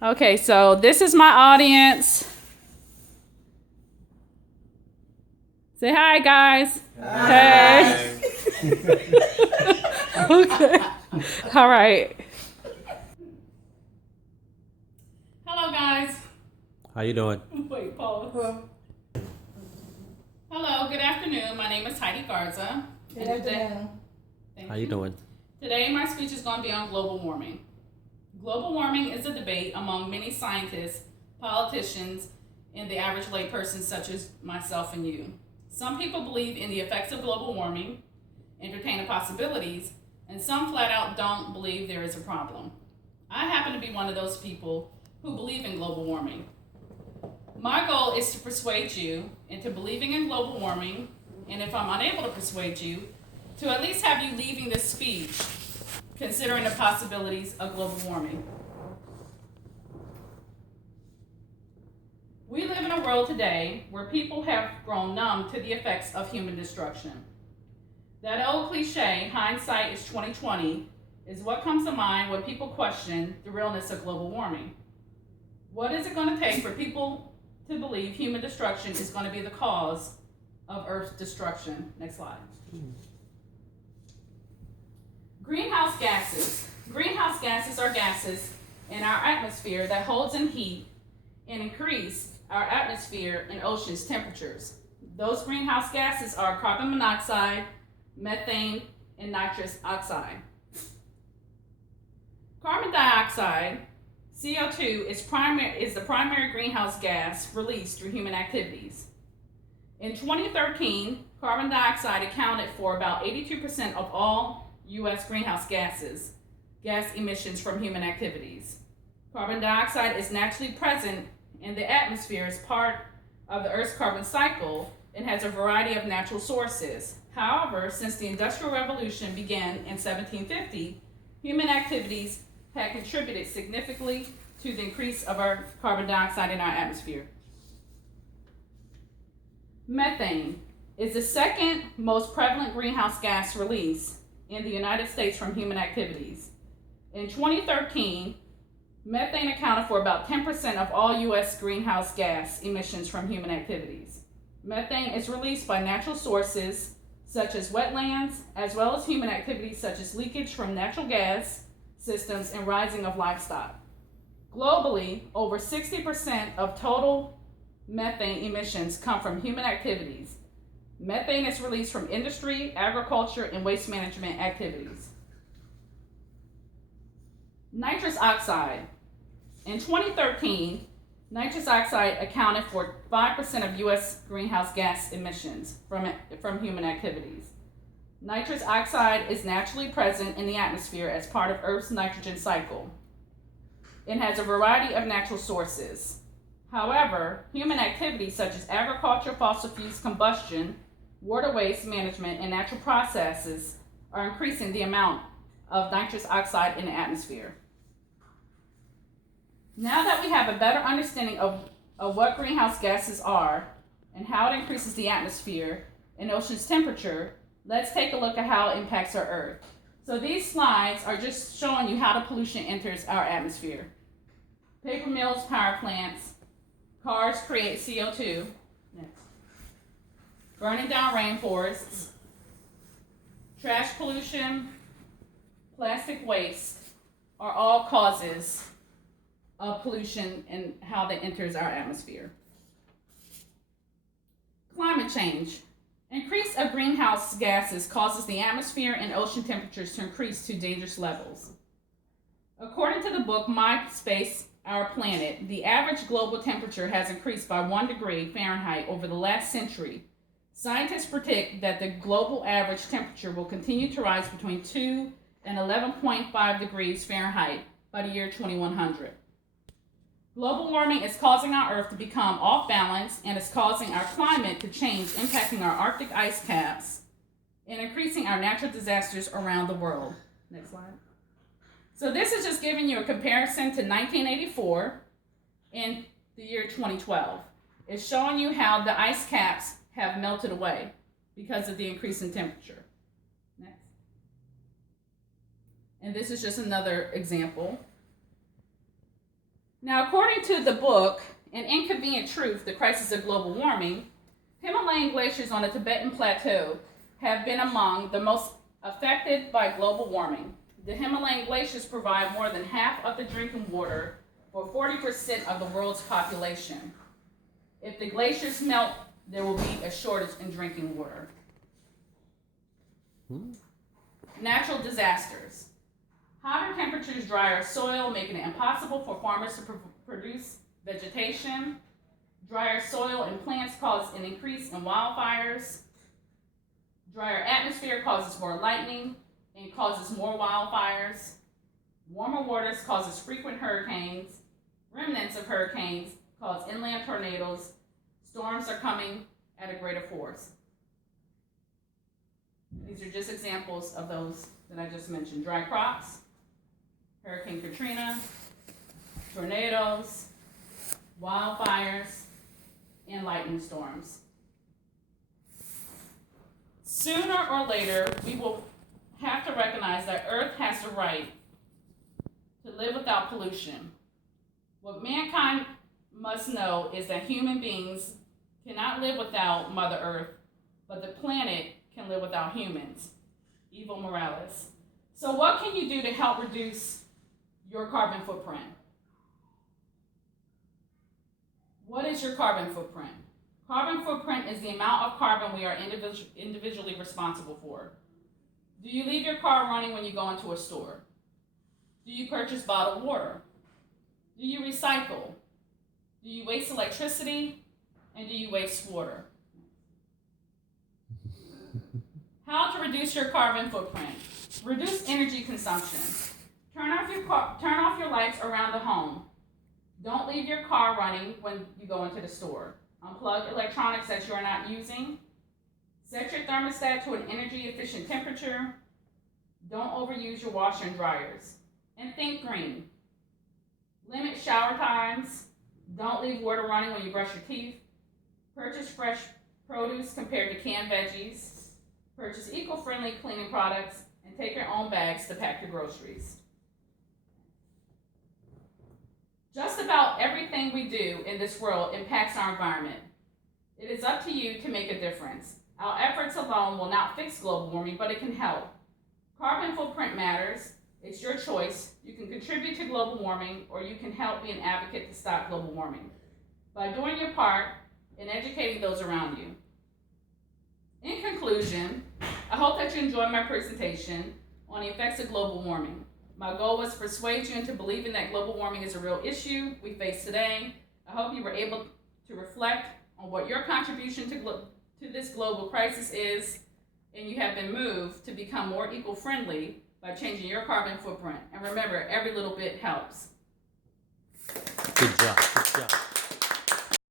Okay, so this is my audience. Say hi, guys. Hi. Hey. Okay. All right. Hello, guys. How you doing? Wait, pause. Hello, good afternoon. My name is Heidi Garza. Good afternoon. Thank How you doing? Today, my speech is going to be on global warming. Global warming is a debate among many scientists, politicians, and the average layperson such as myself and you. Some people believe in the effects of global warming, entertain the possibilities, and some flat out don't believe there is a problem. I happen to be one of those people who believe in global warming. My goal is to persuade you into believing in global warming, and if I'm unable to persuade you, to at least have you leaving this speech considering the possibilities of global warming. We live in a world today where people have grown numb to the effects of human destruction. That old cliche, hindsight is 2020, is what comes to mind when people question the realness of global warming. What is it going to take for people to believe human destruction is going to be the cause of Earth's destruction? Next slide. Greenhouse gases. Greenhouse gases are gases in our atmosphere that holds in heat and increase our atmosphere and ocean's temperatures. Those greenhouse gases are carbon monoxide, methane, and nitrous oxide. Carbon dioxide, CO2, is the primary greenhouse gas released through human activities. In 2013, carbon dioxide accounted for about 82% of all U.S. greenhouse gas emissions from human activities. Carbon dioxide is naturally present in the atmosphere as part of the Earth's carbon cycle and has a variety of natural sources. However, since the Industrial Revolution began in 1750, human activities had contributed significantly to the increase of our carbon dioxide in our atmosphere. Methane is the second most prevalent greenhouse gas release in the United States from human activities. In 2013, methane accounted for about 10% of all U.S. greenhouse gas emissions from human activities. Methane is released by natural sources such as wetlands, as well as human activities such as leakage from natural gas systems and rising of livestock. Globally, over 60% of total methane emissions come from human activities. Methane is released from industry, agriculture, and waste management activities. Nitrous oxide. In 2013, nitrous oxide accounted for 5% of U.S. greenhouse gas emissions from human activities. Nitrous oxide is naturally present in the atmosphere as part of Earth's nitrogen cycle. It has a variety of natural sources. However, human activities such as agriculture, fossil fuels combustion, water waste management, and natural processes are increasing the amount of nitrous oxide in the atmosphere. Now that we have a better understanding of what greenhouse gases are and how it increases the atmosphere and ocean's temperature, let's take a look at how it impacts our Earth. So these slides are just showing you how the pollution enters our atmosphere. Paper mills, power plants, cars create CO2. Next. Burning down rainforests, trash pollution, plastic waste are all causes of pollution and how that enters our atmosphere. Climate change. Increase of greenhouse gases causes the atmosphere and ocean temperatures to increase to dangerous levels. According to the book My Space, Our Planet, the average global temperature has increased by 1 degree Fahrenheit over the last century. Scientists predict that the global average temperature will continue to rise between 2 and 11.5 degrees Fahrenheit by the year 2100. Global warming is causing our Earth to become off balance and is causing our climate to change, impacting our Arctic ice caps and increasing our natural disasters around the world. Next slide. So this is just giving you a comparison to 1984 and the year 2012. It's showing you how the ice caps have melted away because of the increase in temperature. Next. And this is just another example. Now, according to the book, An Inconvenient Truth, The Crisis of Global Warming, Himalayan glaciers on the Tibetan Plateau have been among the most affected by global warming. The Himalayan glaciers provide more than half of the drinking water for 40% of the world's population. If the glaciers melt, there will be a shortage in drinking water. Natural disasters. Hotter temperatures, drier soil, making it impossible for farmers to produce vegetation. Drier soil and plants cause an increase in wildfires. Drier atmosphere causes more lightning and causes more wildfires. Warmer waters causes frequent hurricanes. Remnants of hurricanes cause inland tornadoes. Storms are coming at a greater force. These are just examples of those that I just mentioned. Dry crops, Hurricane Katrina, tornadoes, wildfires, and lightning storms. Sooner or later, we will have to recognize that Earth has the right to live without pollution. What mankind must know is that human beings cannot live without Mother Earth, but the planet can live without humans. Evo Morales. So what can you do to help reduce your carbon footprint? What is your carbon footprint? Carbon footprint is the amount of carbon we are individually responsible for. Do you leave your car running when you go into a store? Do you purchase bottled water? Do you recycle? Do you waste electricity? And do you waste water? How to reduce your carbon footprint? Reduce energy consumption. Turn off your lights around the home. Don't leave your car running when you go into the store. Unplug electronics that you are not using. Set your thermostat to an energy efficient temperature. Don't overuse your washer and dryers. And think green. Limit shower times. Don't leave water running when you brush your teeth. Purchase fresh produce compared to canned veggies. Purchase eco-friendly cleaning products and take your own bags to pack your groceries. Just about everything we do in this world impacts our environment. It is up to you to make a difference. Our efforts alone will not fix global warming, but it can help. Carbon footprint matters. It's your choice. You can contribute to global warming, or you can help be an advocate to stop global warming by doing your part and educating those around you. In conclusion, I hope that you enjoyed my presentation on the effects of global warming. My goal was to persuade you into believing that global warming is a real issue we face today. I hope you were able to reflect on what your contribution to this global crisis is, and you have been moved to become more eco-friendly by changing your carbon footprint. And remember, every little bit helps. Good job. Good job.